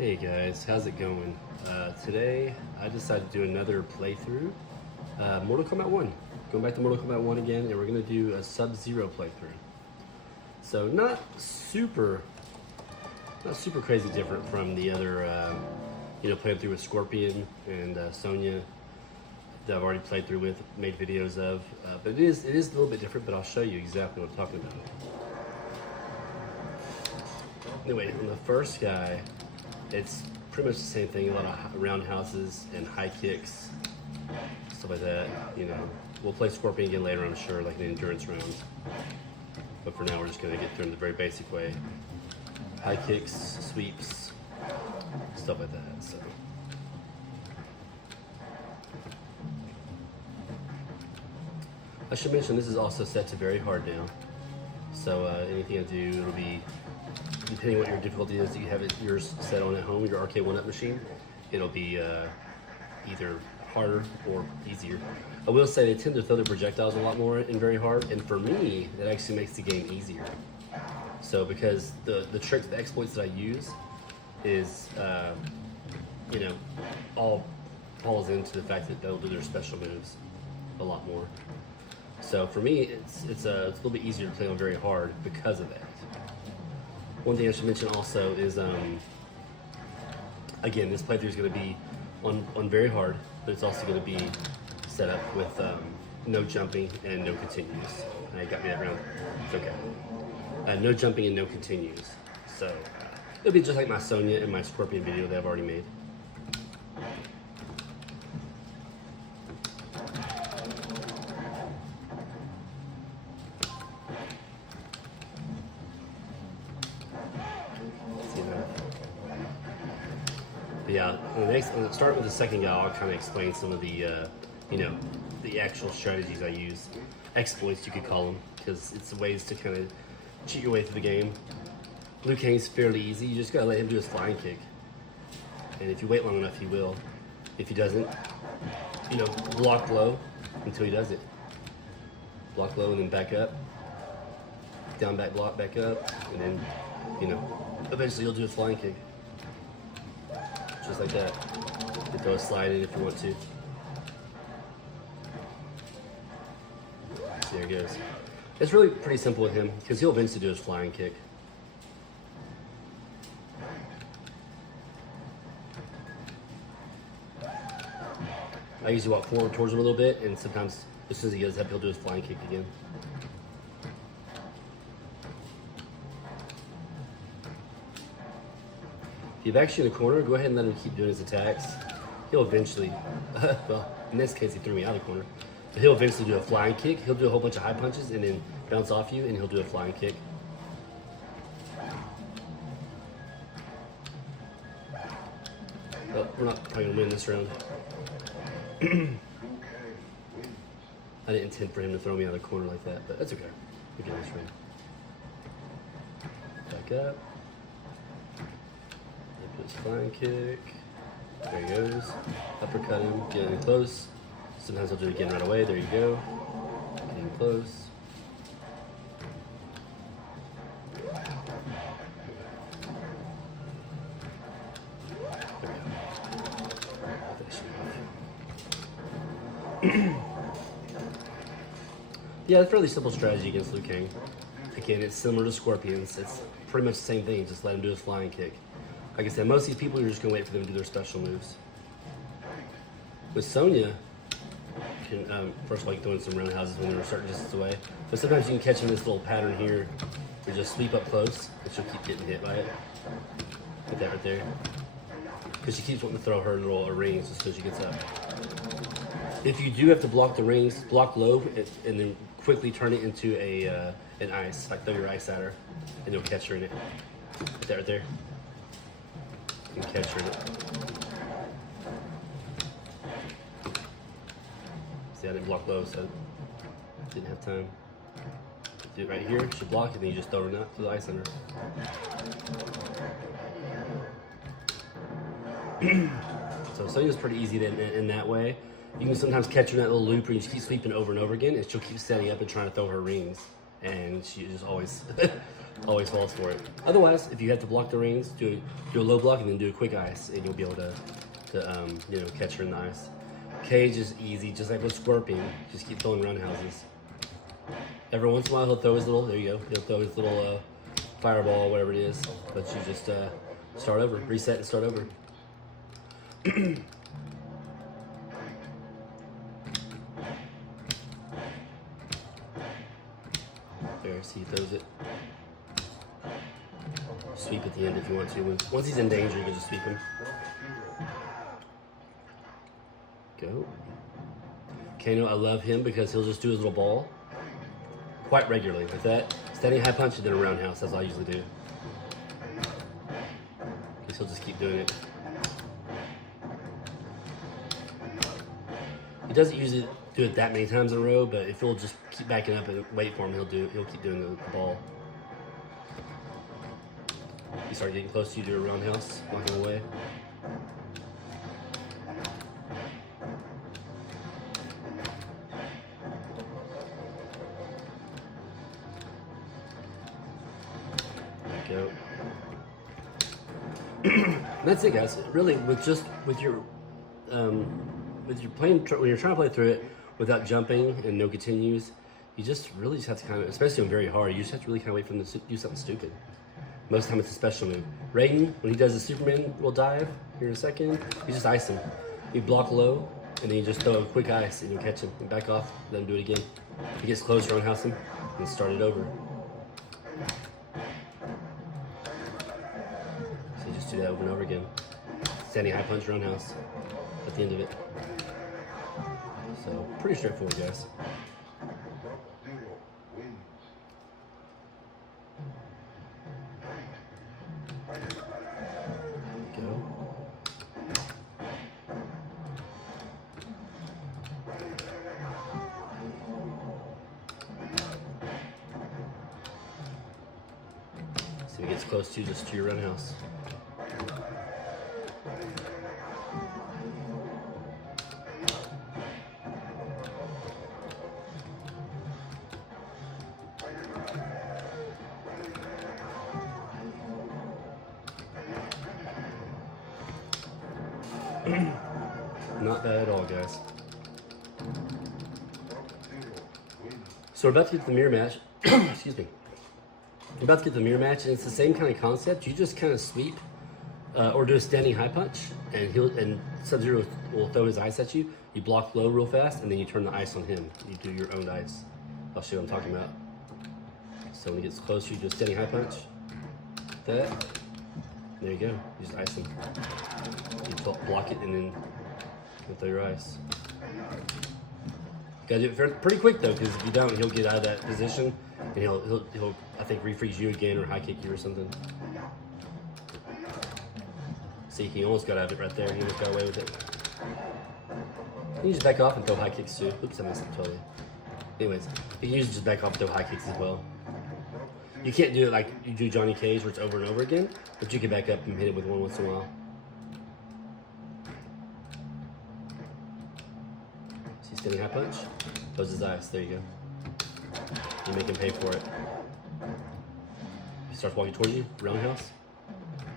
Hey guys, how's it going? Today I decided to do another playthrough. Mortal Kombat 1. Going back to Mortal Kombat 1 again, and we're going to do a Sub-Zero playthrough. So not super crazy different from the other, playthrough with Scorpion and Sonya that I've already played through with, made videos of. But it is a little bit different, but I'll show you exactly what I'm talking about. Anyway, on the first guy, it's pretty much the same thing, a lot of roundhouses and high kicks, stuff like that. We'll play Scorpion again later, I'm sure, like an endurance round. But for now, we're just gonna get through in the very basic way. High kicks, sweeps, stuff like that, so. I should mention this is also set to very hard now. So anything I do, it'll be, depending on what your difficulty is that you have yours set on at home, your arcade 1-up machine, it'll be either harder or easier. I will say they tend to throw their projectiles a lot more in very hard, and for me, that actually makes the game easier. So because the tricks, the exploits that I use is, all falls into the fact that they'll do their special moves a lot more. So for me, it's a little bit easier to play on very hard because of that. One thing I should mention also is, again, this playthrough is going to be on very hard, but it's also going to be set up with no jumping and no continues. I got me that round. It's okay. No jumping and no continues. So it'll be just like my Sonya and my Scorpion video that I've already made. But yeah, I'll start with the second guy. I'll kind of explain some of the, the actual strategies I use, exploits you could call them, because it's ways to kind of cheat your way through the game. Liu Kang's fairly easy. You just gotta let him do his flying kick, and if you wait long enough, he will. If he doesn't, block low until he does it. Block low and then back up, down, back, block, back up, and then, eventually you'll do a flying kick. Just like that. You throw a slide in if you want to. So there it goes. It's really pretty simple with him because he'll eventually do his flying kick. I usually walk forward towards him a little bit, and sometimes as soon as he gets up, he'll do his flying kick again. If you're actually in the corner, go ahead and let him keep doing his attacks. He'll eventually, well, in this case, he threw me out of the corner. But he'll eventually do a flying kick. He'll do a whole bunch of high punches and then bounce off you, and he'll do a flying kick. Well, we're not probably gonna win this round. I didn't intend for him to throw me out of the corner like that, but that's okay. We get this round. Back up. His flying kick. There he goes. Uppercut him. Get in close. Sometimes I'll do it again right away. There you go. Get in close. There we go. Yeah, it's a fairly simple strategy against Liu Kang. Again, it's similar to Scorpion's. It's pretty much the same thing. Just let him do his flying kick. Like I said, most of these people, you're just going to wait for them to do their special moves. With Sonya, first of all, you can throw in some roundhouses when they're a certain distance away. But sometimes you can catch them in this little pattern here. You just sweep up close, and she'll keep getting hit by it. Get that right there. Because she keeps wanting to throw her little rings just so she gets up. If you do have to block the rings, block low, and then quickly turn it into an ice. Like throw your ice at her, and you'll catch her in it. Get that right there. You can catch her in it. See, I didn't block low, so didn't have time. Do it right here. She block, and then you just throw her out to the ice on her. So Sonya's pretty easy in that way. You can sometimes catch her in that little loop where you just keep sweeping over and over again, and she'll keep setting up and trying to throw her rings. And she just always always falls for it. Otherwise, if you have to block the rings, do a low block and then do a quick ice, and you'll be able to you know, catch her in the ice. Cage is easy, just like with Scorpion. Just keep throwing roundhouses. Every once in a while, he'll throw his little. There you go. He'll throw his little fireball, whatever it is. But you just start over, reset, and start over. There, see, he throws it. Sweep at the end if you want to. Once he's in danger, you can just sweep him. Go. Kano, I love him because he'll just do his little ball quite regularly. With that, standing high punch and then a roundhouse. That's all I usually do. Guess he'll just keep doing it. He doesn't usually do it that many times in a row, but if he'll just keep backing up and wait for him, he'll keep doing the ball. You start getting close to you, do a roundhouse, walking away. There you go. That's it, guys. Really, with your playing, when you're trying to play through it without jumping and no continues, you just really just have to kind of, especially on very hard, you just have to really kind of wait for them to do something stupid. Most of the time it's a special move. Raiden, when he does the Superman will dive here in a second, you just ice him. You block low, and then you just throw a quick ice, and you'll catch him. And back off, let him do it again. If he gets close, roundhouse him, and start it over. So you just do that over and over again. Standing high punch, roundhouse at the end of it. So, pretty straightforward, guys. Go. So he gets close to just to your roundhouse. Not bad at all, guys. So we're about to get the mirror match. Excuse me. We're about to get the mirror match, and it's the same kind of concept. You just kind of sweep or do a standing high punch, and Sub-Zero will throw his ice at you. You block low real fast, and then you turn the ice on him. You do your own ice. I'll show you what I'm talking about. So when he gets close, you do a standing high punch. That. There you go. You just ice him. You block it, and then you throw your ice. You gotta do it pretty quick though, because if you don't, he'll get out of that position, and he'll I think refreeze you again or high kick you or something. See, he almost got out of it right there. He almost got away with it. You can just back off and throw high kicks too. Oops, I missed it totally. Anyways, you can usually just back off and throw high kicks as well. You can't do it like you do Johnny Cage where it's over and over again, but you can back up and hit it with one once in a while. See, standing high punch, throws his ice. There you go. You make him pay for it. He starts walking towards you, roundhouse,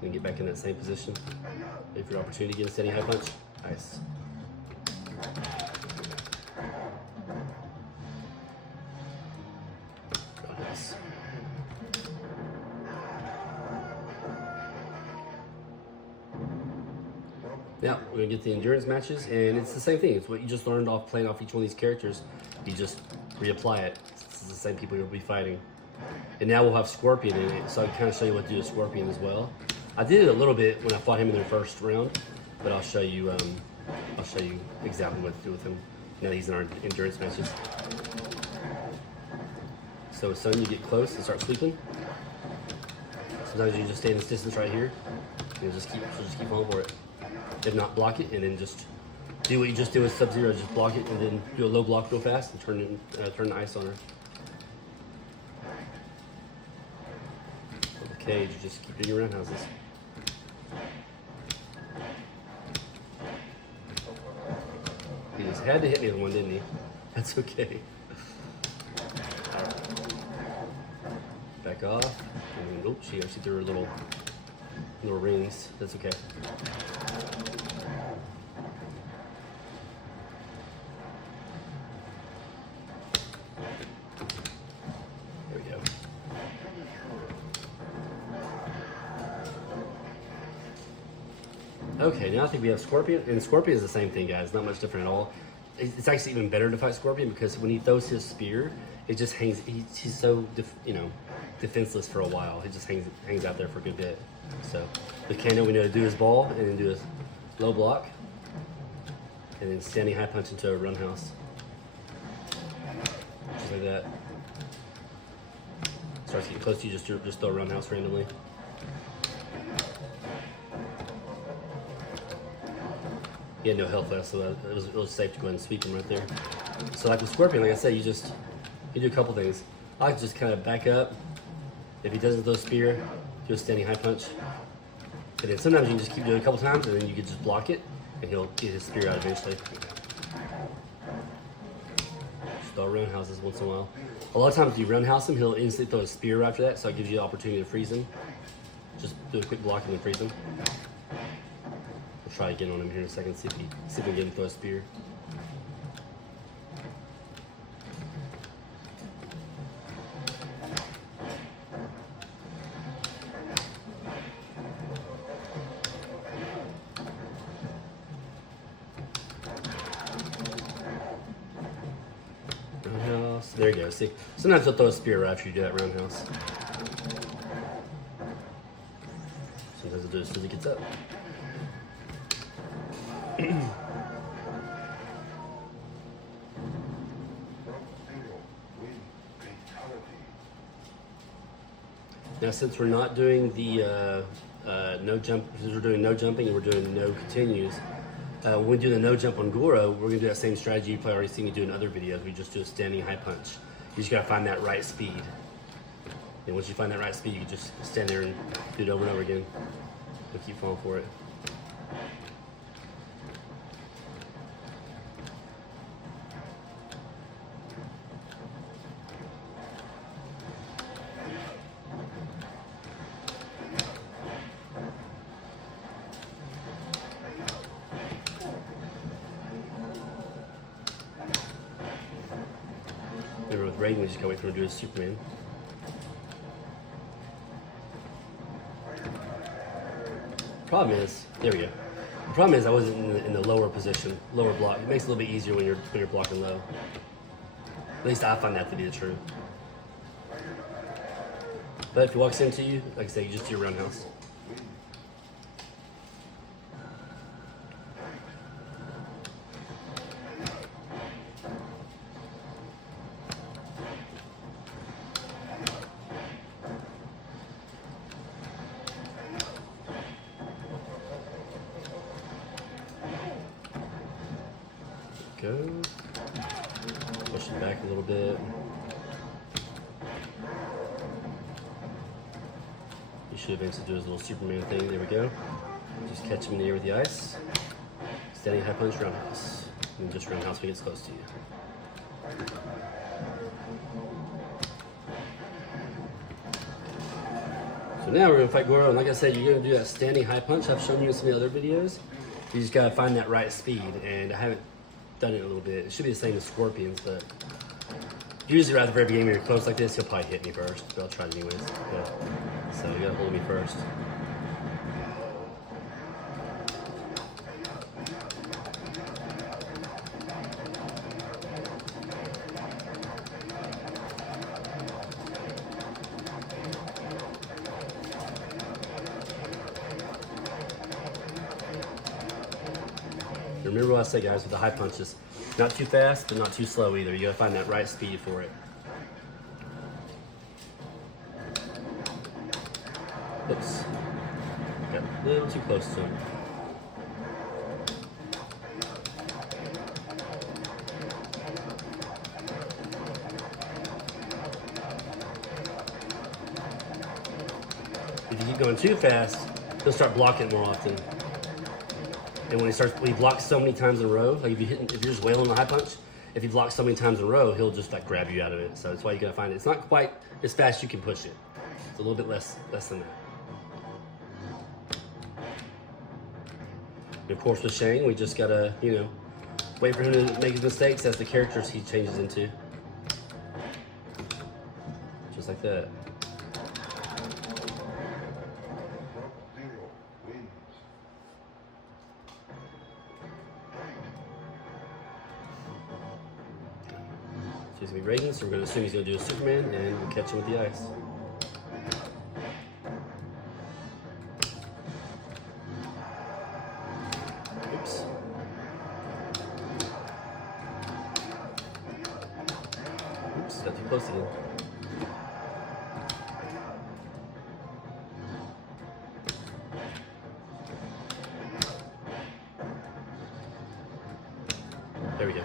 then get back in that same position. Wait for your opportunity to get a standing high punch. Ice. Roundhouse. Now, we're going to get the endurance matches, and it's the same thing. It's what you just learned off playing off each one of these characters. You just reapply it. It's the same people you'll be fighting. And now we'll have Scorpion in it, so I can kind of show you what to do with Scorpion as well. I did it a little bit when I fought him in the first round, but I'll show you exactly what to do with him now that he's in our endurance matches. So with Tsung, you get close and start sweeping. Sometimes you just stay in this distance right here, and just keep on for it. If not, block it, and then just do what you just did with Sub-Zero. Just block it, and then do a low block real fast, and turn the ice on her. With the cage, you just keep doing your roundhouses. He just had to hit me with one, didn't he? That's okay. Back back off. And, oh, she actually threw her little rings. That's okay. There we go. Okay, now I think we have Scorpion, and Scorpion is the same thing, guys. Not much different at all. It's actually even better to fight Scorpion because when he throws his spear, it just hangs. He's so defenseless for a while. He just hangs out there for a good bit. So with Kano, we know to do his ball and then do his low block, and then standing high punch into a roundhouse, just like that. Starts getting close to you, just throw a roundhouse randomly. He had no health left, so it was safe to go ahead and sweep him right there. So like with Scorpion, like I said, you do a couple things. I like to just kind of back up. If he doesn't throw a spear, do a standing high punch. And then sometimes you can just keep doing it a couple times, and then you can just block it, and he'll get his spear out eventually. Just throw roundhouses once in a while. A lot of times if you roundhouse him, he'll instantly throw a spear after that, so it gives you the opportunity to freeze him. Just do a quick block and then freeze him. We'll try again on him here in a second, see if we can get him to throw a spear. Roundhouse. There you go. See, sometimes he'll throw a spear right after you do that roundhouse. Sometimes he'll do it as soon as he gets up. Now, since we're not doing the no jump, since we're doing no jumping and we're doing no continues, when we do the no jump on Goro, we're gonna do that same strategy you've probably already seen me do in other videos. We just do a standing high punch. You just gotta find that right speed. And once you find that right speed, you can just stand there and do it over and over again. You'll keep falling for it. Remember with Raiden, we just gotta wait for him to do his Superman. Problem is, there we go. The problem is I wasn't in the lower position, lower block. It makes it a little bit easier when you're blocking low. At least I find that to be the truth. But if he walks into you, like I say, you just do your roundhouse. Go. Push it back a little bit. You should eventually do his little Superman thing. There we go. Just catch him in the air with the ice. Standing high punch, roundhouse. And just roundhouse when he gets close to you. So now we're gonna fight Goro, and like I said, you're gonna do that standing high punch I've shown you in some of the other videos. You just gotta find that right speed, and I haven't done it a little bit. It should be the same as Scorpions, but usually right at the very beginning when you're close like this, he'll probably hit me first, but I'll try it anyways. Yeah. So you gotta hold me first. Remember what I said, guys, with the high punches. Not too fast, but not too slow either. You gotta find that right speed for it. Oops. Got a little too close to him. If you keep going too fast, he'll start blocking more often. And when he blocks so many times in a row, like if you're just wailing the high punch, if he blocks so many times in a row, he'll just like grab you out of it. So that's why you gotta find it. It's not quite as fast as you can push it. It's a little bit less than that. And of course with Shang, we just gotta, you know, wait for him to make his mistakes as the characters he changes into. Just like that. So he's gonna be Raiden, so we're gonna assume he's gonna do a Superman, and we'll catch him with the ice. Oops. Oops, got too close again. There we go.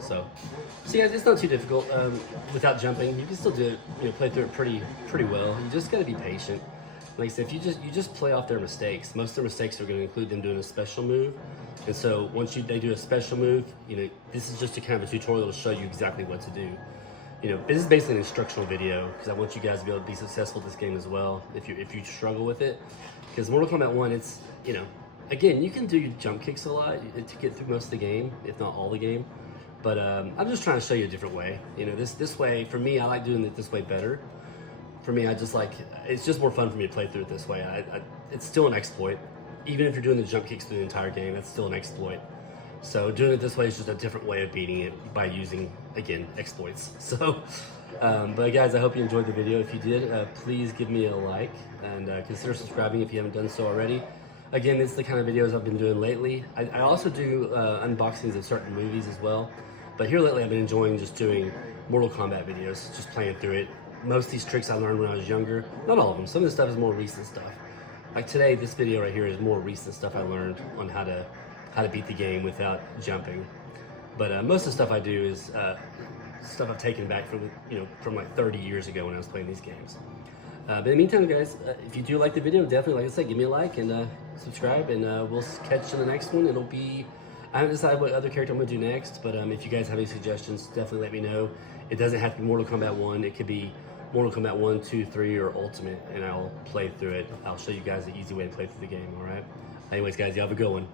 So yeah, it's not too difficult. Without jumping, you can still do it. You know, play through it pretty well. You just got to be patient. Like I said, if you just play off their mistakes. Most of their mistakes are going to include them doing a special move. And so once they do a special move, you know, this is just a kind of a tutorial to show you exactly what to do. You know, this is basically an instructional video because I want you guys to be able to be successful with this game as well. If you struggle with it, because Mortal Kombat 1, it's, you know, again, you can do your jump kicks a lot to get through most of the game, if not all the game. But I'm just trying to show you a different way. You know, this way, for me, I like doing it this way better. For me, I just like, it's just more fun for me to play through it this way. It's still an exploit. Even if you're doing the jump kicks through the entire game, that's still an exploit. So doing it this way is just a different way of beating it by using, again, exploits. So, but guys, I hope you enjoyed the video. If you did, please give me a like and consider subscribing if you haven't done so already. Again, it's the kind of videos I've been doing lately. I also do unboxings of certain movies as well. But here lately, I've been enjoying just doing Mortal Kombat videos, just playing through it. Most of these tricks I learned when I was younger. Not all of them. Some of the stuff is more recent stuff. Like today, this video right here is more recent stuff I learned on how to beat the game without jumping. But most of the stuff I do is stuff I've taken back from like 30 years ago when I was playing these games. But in the meantime, guys, if you do like the video, definitely, like I said, give me a like and subscribe, and we'll catch you in the next one. It'll be, I haven't decided what other character I'm going to do next, but if you guys have any suggestions, definitely let me know. It doesn't have to be Mortal Kombat 1. It could be Mortal Kombat 1, 2, 3, or Ultimate, and I'll play through it. I'll show you guys the easy way to play through the game, all right? Anyways, guys, you have a good one.